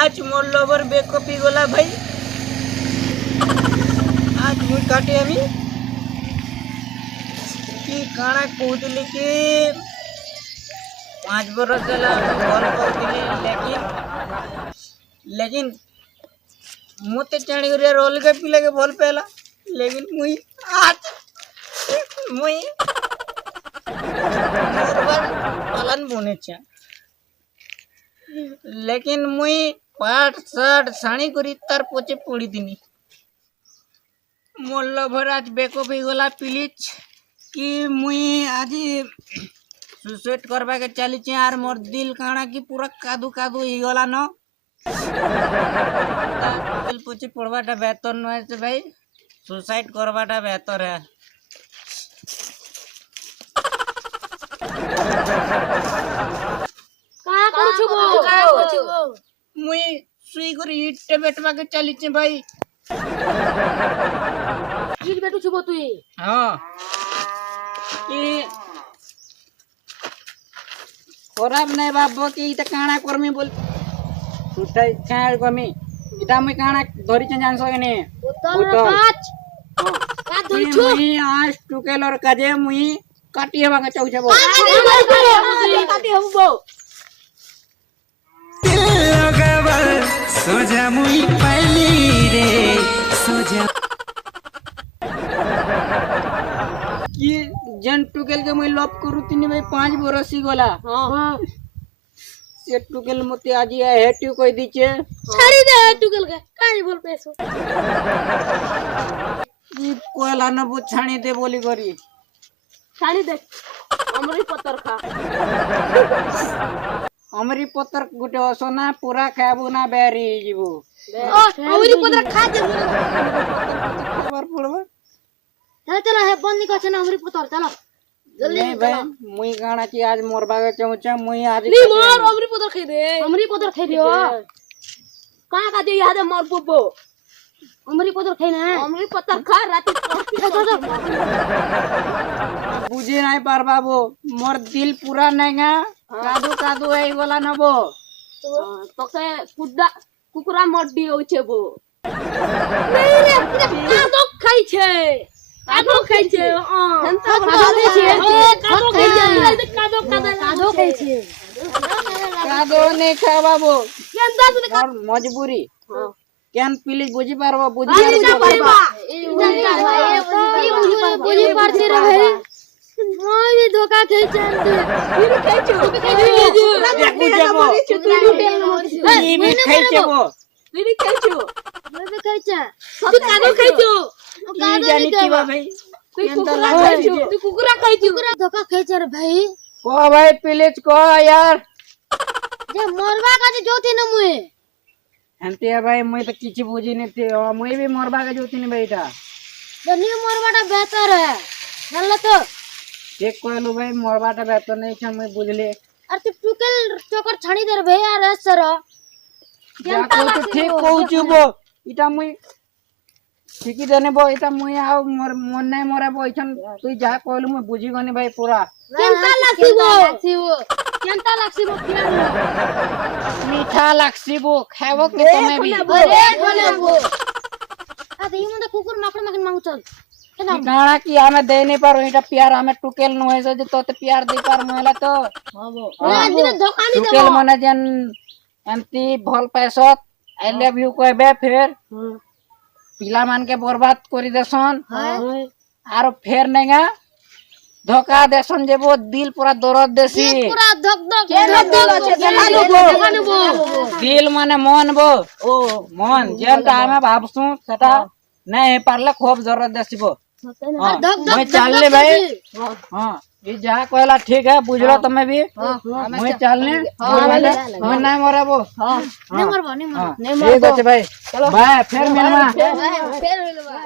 आज मोर लवर बेकपी गला भाई। आज मुई काटे अमी कि काना कहूली कि 5 बरस गला भल कहूली लेकिन मते चाणी कर अलग पिला के भल पेला लेकिन मुई आज मुई पालन बने छे लेकिन मुई पाठ साठ साणी करी तार पचे पड़ी दिनी मोर लवर आज बेकअप हो गला प्लीज कि मुई आज सुसाइड करबा के चली छे आर मोर दिल काना कि पूरा कादू कादू हो गला न दिल पचे पड़वाटा बेहतर न है भाई सुसाइड करवाटा बेहतर है। मुई सुई कर इटे बैठवा के चली छे भाई। इट बैठू छुबो तुई हां कि खराब नहीं बाबो कि इटा काना करमी बोल सुटाई काय करमी इटा मुई काना धरी छे जान सके बोतल काच का धरी छु मुई आज टुकेलर काजे मुई काटी हेबा के चाउ छबो काटी हबो सोजा मुई पाली रे सोजा कि जन टुकेल के मुई लव करू तिनी भाई 5 बरस ही गला। हां से टुकेल मते आज ये हेटू कोई दीचे छाड़ी दे टुकेल के काई बोल पैसो ई कोला न बु छाणी दे बोली करी छाड़ी दे हमरी पत्थर खा हमरी पत्थर गुटे असना पूरा खाबू ना बेरी जीवो ओ हमरी पत्थर खा दे खबर पड़बा चलो चलो है बंद निको छे ना हमरी पत्थर चलो जल्दी नहीं भाई मुई गाना की आज मोरबा के चाहूचा मुई आज नहीं मोर हमरी पत्थर खाई दे हमरी पत्थर खाई दियो कहां का दे याद मोर बुब्बो हमरी पत्थर खाई ना हमरी पत्थर खा राती बुझे नहीं पार बाबू मोर दिल पूरा नंगा कादू कादू है वाला नबो तो के कुदा कुकुरा मड्डी हो छे बो नहीं रे कादो खाई छे कादो खाई छे कादो खाई छे कादो खाई छे कादो नहीं खा बाबू केंदा तने और मजबूरी केन प्लीज बुझी पारबो पारबा बुझी पारती रे भाई मोय भी धोखा खाई छे फिर खाई छे ई भी खाई छे वो फिर खाई छे मैं भी खाई छे तू कादो खाई छे ई जानी की बा भाई कुकुरा खाई छे तू कुकुरा खाई छे कुकुरा धोखा खाई छे रे भाई को भाई प्लीज को यार जे मोरबा का जोती न मुए हंते भाई मुई तो किछि बुझी नहीं थे मुई भी मोरबा के जोती नहीं बेटा जनी मोरबाटा बेहतर है जानला तो एक कहलु भाई मोरबाटा बेहतर नहीं छ मुई बुझले अरे तू टुकेल चोकर छाणी दे रे भाई यार सर जनता तो ठीक कहू बो इटा मुई ठीक देने बो इटा मुई आ मन नहीं मोरा बो इछन तू जा कहलु मुई बुझी गनी भाई पूरा केंता लाक्सीबो केंता लाक्सीबो मीठा लाक्सीबो खाबो के तमे भी अरे बोलेबो आ देई मन कुकुर नकड़ मगन मांगु चल गाना की हमें दे नहीं पारो इटा प्यार हमें टुकेल न होय जे तो प्यार दे पार मोला तो हां वो धोखा नहीं दे टुकेल माने जन एमती भल पैसत आई लव यू कहबे फिर पिला मान के बर्बाद करी देसन आरो फेर नेगा धोखा देसन जे वो दिल पूरा दर्द देसी पूरा धक धक दिल माने मन बो ओ मन जेंता हमें भाबसु सेटा नहीं पारले खूब जरूरत देसीबो मैं चलले भाई हां ये जा कहला ठीक है बुझलो तमे भी मैं चलने मैं नहीं मरबो नहीं मरबो नहीं ठीक है भाई चलो बाय फिर मिलवा फिर मिलवा